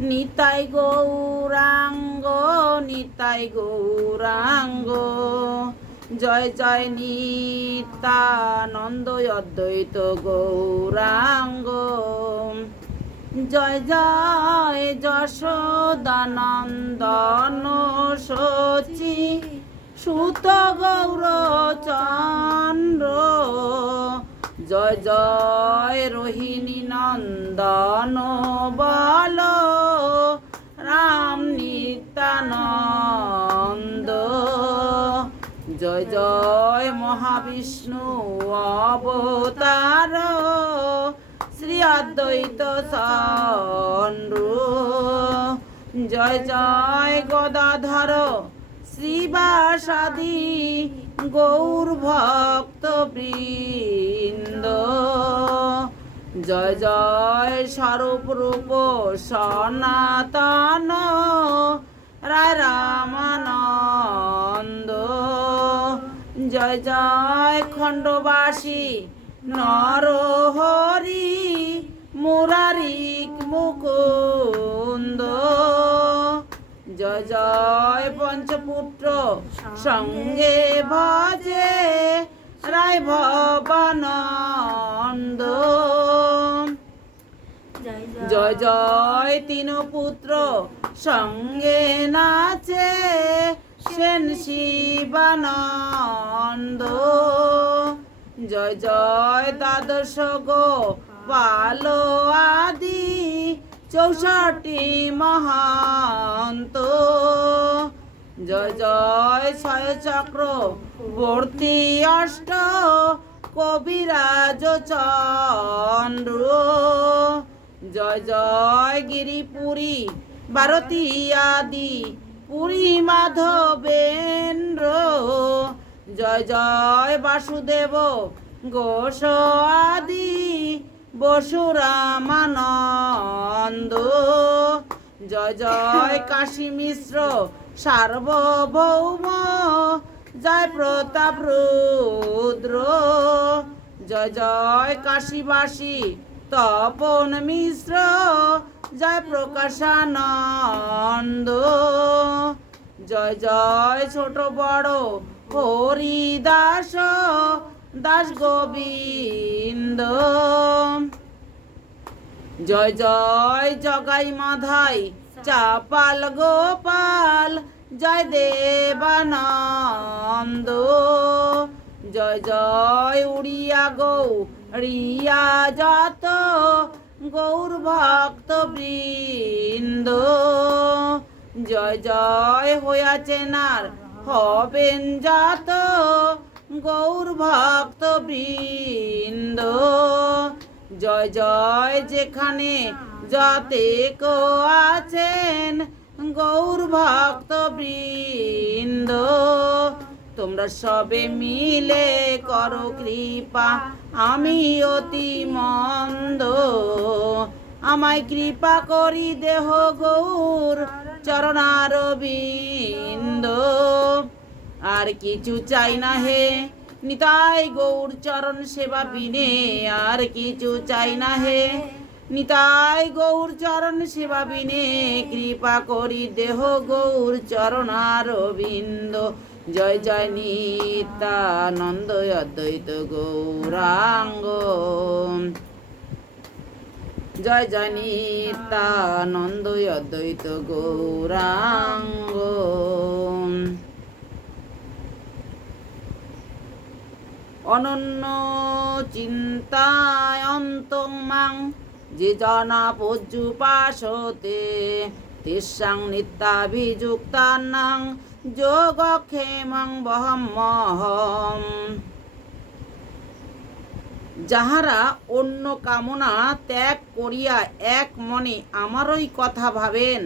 নিতাই গৌরাঙ্গ নিতাই গৌরাঙ্গ। জয় জয় নিতানন্দ অদ্বৈত গৌরাঙ্গ। জয় জয় যশোদানন্দন সচি সুত গৌরচন্দ্র জয় জয় রোহিণী নন্দন বল। নিত্যানন্দ জয় জয় মহাবিষ্ণু অবতার। শ্রী অদ্বৈত চন্দ্র। জয় জয় গদাধর শ্রীবাসাদি গৌর ভক্ত বৃন্দ জয় জয় স্বরূপ রূপ সনাতন। রায় রামানন্দ। জয় জয় খণ্ডবাসী নরহরি মুরারিক মুকুন্দ। জয় জয় পঞ্চপুত্র সঙ্গে ভজে রায় ভবানন্দ। জয় জয়। তিন পুত্র সঙ্গে নাচে সেন শিবানন্দ। জয় জয় দ্বাদশ গো পালো আদি চৌষট্টি মহান্ত। জয় জয় ছয় চক্র বর্তি অষ্ট কবিরাজ চন্দ্র। জয় জয় গিরিপুরী ভারতী আদি পুরী মাধবেন্দ্র। জয় জয় বাসুদেব ঘোষ আদি বসুরামানন্দ। জয় জয় কাশী মিশ্র সার্বভৌম। জয় প্রতাপ রুদ্র। জয় জয় কাশীবাসী তপন মিশ্র। জয় প্রকাশানন্দ। জয় জয় ছোট বড় হরিদাস দাস গোবিন্দ জয় জয় জগাই মাধাই চাপাল গোপাল, জয় দেবানন্দ। জয় জয় উড়িয়া গৌ রিয়া যত গৌর ভক্ত বৃন্দ জয় জয় হইয়াছেনার হবেন যাত গৌর ভক্ত বৃন্দ জয় জয় যেখানে যাতে কো আছেন গৌর ভক্ত বৃন্দ তোমরা সবে মিলে করো কৃপা আমি অতি মন্দ। আমায় কৃপা করি দেহ গৌর চরণার বিন্দ আর কিছু চাই না হে, নিতাই গৌর চরণ সেবা বিনে। আর কিছু চাই না হে, নিতাই গৌর চরণ সেবা বিনে। কৃপা করি দেহ গৌর চরণার বিন্দ জয় জয় নিত্যানন্দ অদ্বৈত গৌরাঙ্গ। জয় জয় নিত্যানন্দ অদ্বৈত গৌরাঙ্গ। অনন্য চিন্তায় অন্তং মাং যে জনা পর্যুপাসতে তেসাং নিত্যাভিযুক্তানাং যোগক্ষেমং বহমহম যাহারা অন্য কামনা ত্যাগ করিয়া এক মনে আমারই কথা ভাবেন,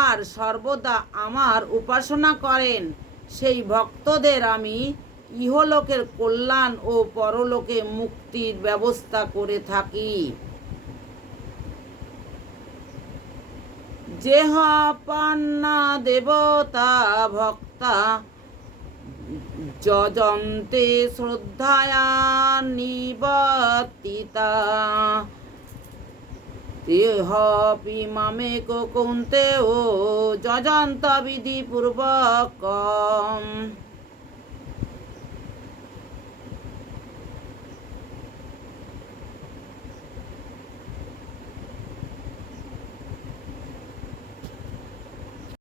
আর সর্বদা আমার উপাসনা করেন, সেই ভক্তদের আমি ইহলোকের কল্যাণ ও পরলোকে মুক্তির ব্যবস্থা করে থাকি। যেহ পান্না দেবতা ভক্তা যজন্তে শ্রদ্ধায়া নিবর্তিতা। তেহপি মামে কৌন্তে ও যজন্ত বিধি পূর্বক